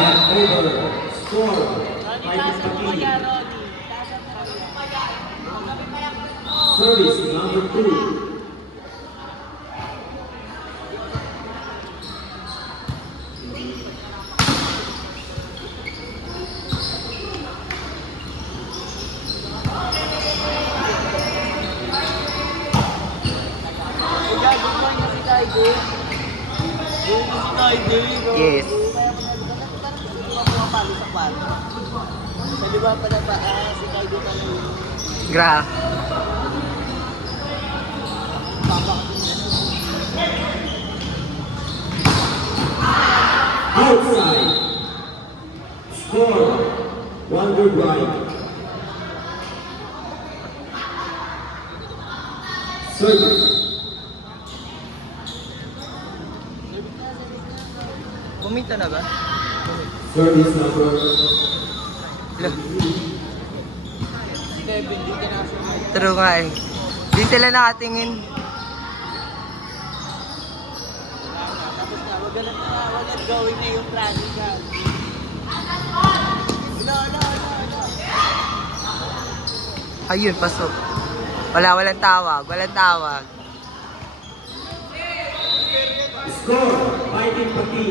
Back over. Score. Fighting Pati. Service number 2. Yes. Sa diba pa na ba, si Kaido talaga yun. Gra. Outside. Score. Wonder Bright. Service. Kumita na ba? Service number. True nga eh. Di sila nakatingin. Tapos na, wag na gawin na yung practical. No. Ayun, pasok. Walang tawag. Score. Fighting Pati.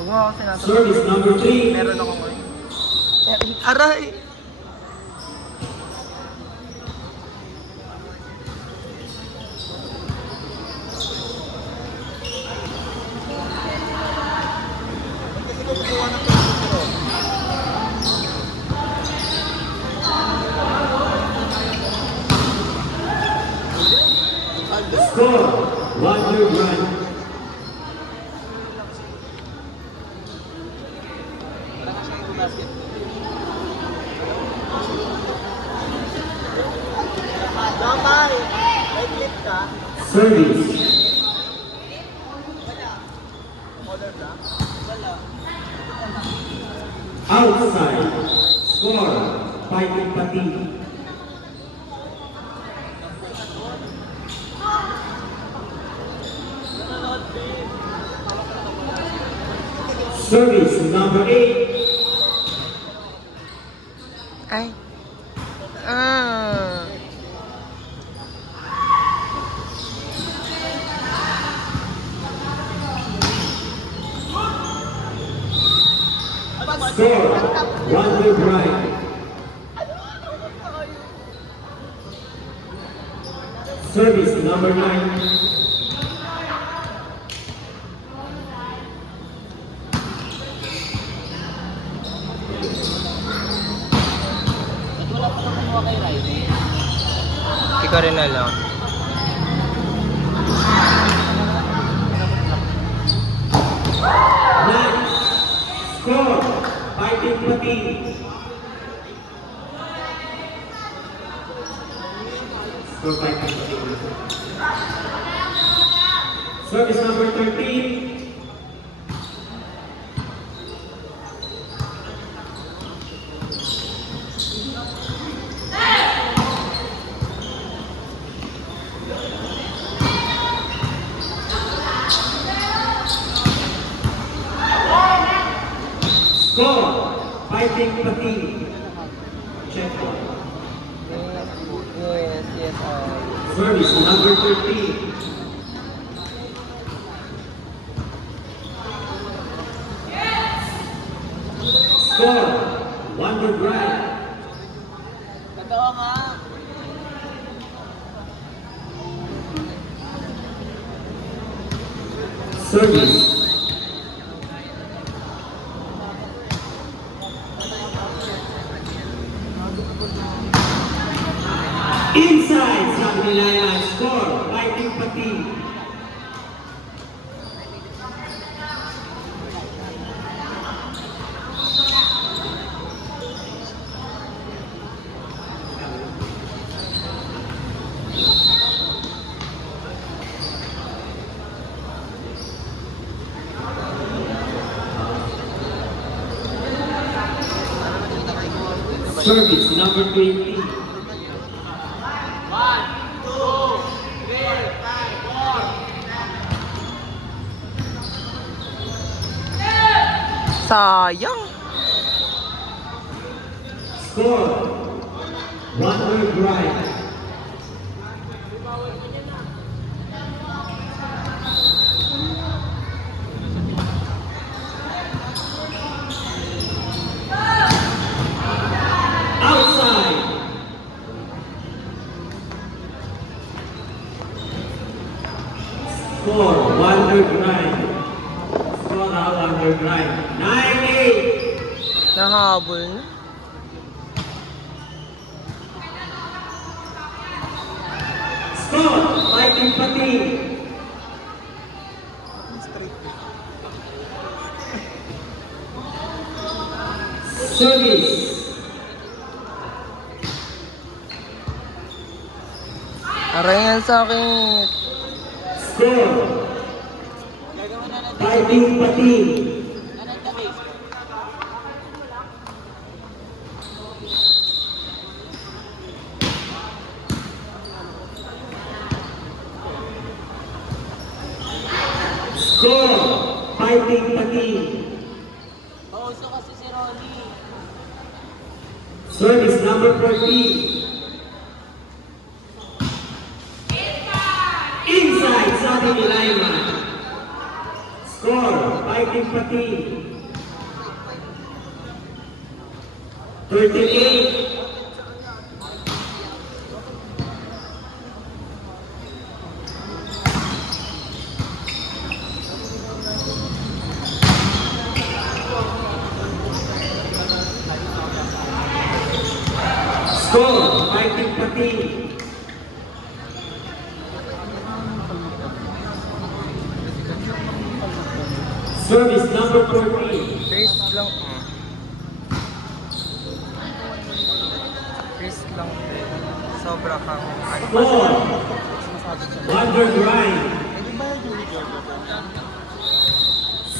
Huwag mo ako sinasabi. Service number 3. Meron akong aray! Score. Wonder Bright. Damay! May clip ka? Service. Outside. Score. Fighting Pati. Service number 8. Ay. Ah. Score. Wonder Bright. Service number 9. Wala pa lang kumuha kay Riley. Hindi ko rin alam. Next. Score. Fighting Pati. Score Fighting Pati. Service number 13. Score. Fighting Pati. Check one. Yes. Service number 13. Score. Wonder Bright. Totoo nga. Service. Inside, sabi nila yan. Score. Fighting Pati. Service number 20. Sayang. Score. One word right. Outside. Score. One word right. Score out one word right. 9-8. Nahabol na. Score. Fighting pati. Service. Aray yan sa akin. Score. Gagawin na natin. Fighting pati. Ano yung base? Score. Fighting pati. Pauso kasi si Ronnie. Service number 14. Inside, sabi ni Lyman. Score, fighting pati. 38. Score, fighting pati. Service number 14. Risk lang. Risk lang. Sobra kang. Score, Wonder Grind.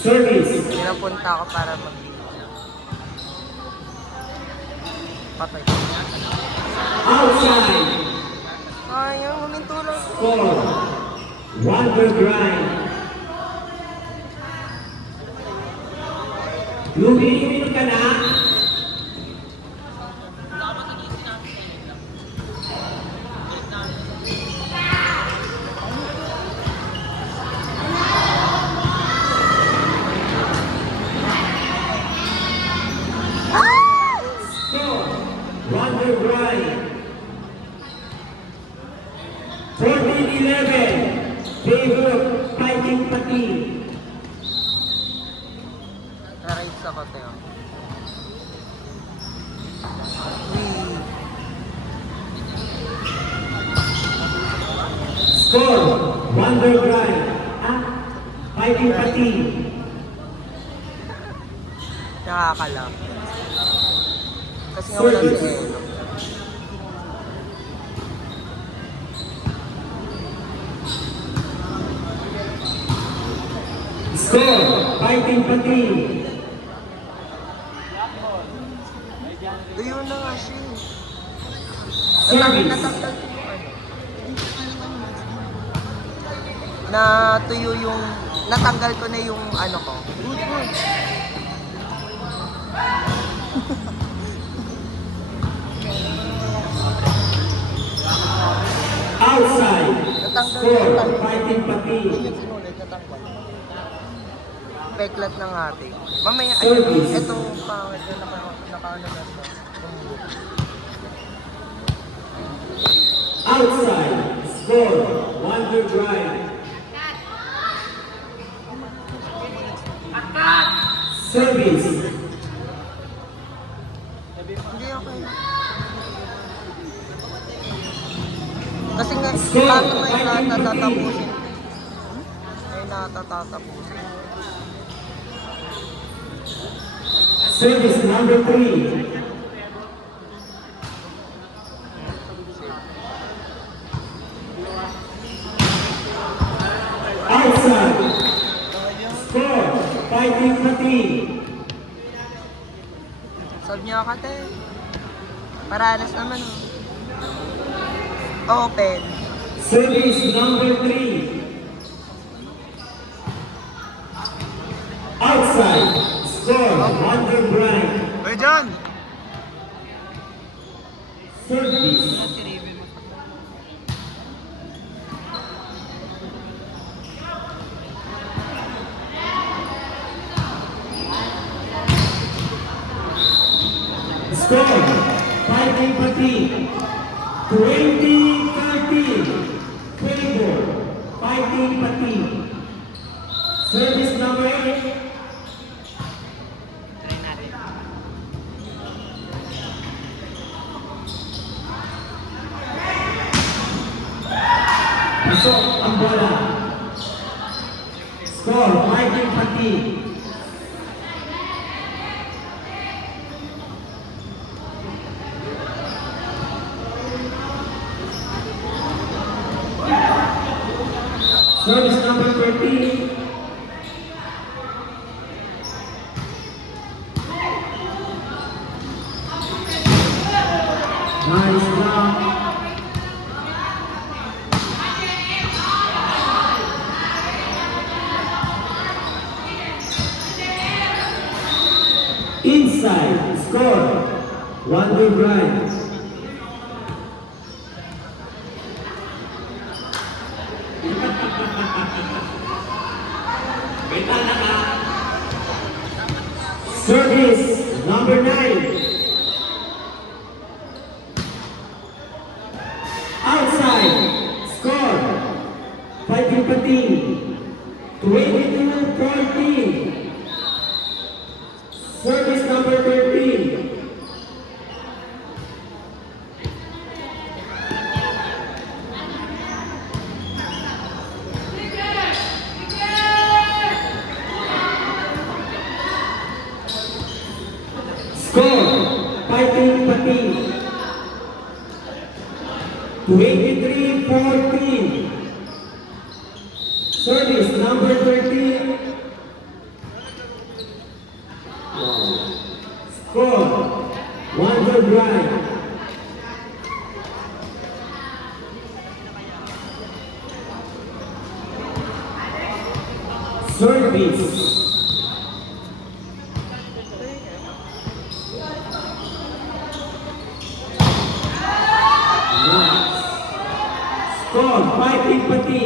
Service. Pinapunta ako para mag patay. Outside. Sayang, huminto lang. Score, Wonder Grind. Lumilimit ka na. Score, Wonder Grind. 14-11. Favor fighting pati. Na-raise ako, Teo. Score, Wonder Grind. Ah, fighting pati. Nakakalap. Kasi nga wala si Elo. Score, fighting pati. Tuyo na nga siya. Service. Natanggal ko yung ano. Natuyo yung... Natanggal ko na yung ano ko. Outside. Natanggal Score, na tayo. fighting pati. Yung sinunod, natanggal. Peklat ng ate. Mamaya, Service. ito pangit na naka-ano na siya. Outside. Score, Wonder Grind. Service. Hindi okay. Kasi nga, Score, paano may fighting natatatapusin? May natatatapusin. Service number 3. Outside. Score, fighting pati. Solve niyo ako, te. Paranas naman. Open. Service number 3. Outside. Score, Wonder Bright. Uy, John! Service. Score, Fighting Pati, 20-13, favor, Fighting Pati. Service number 8. Pasok ang bola. Score, Fighting Pati. Service number 13. Nice block. Inside, score, Wonder Bright. Service number 9. Outside, score, Fighting Pati, 22-14. Service number 13. Score, Fighting Pati, 23-14. Service number 13. Score, Wonder Bright. Service. Nice. Score, Fighting Pati,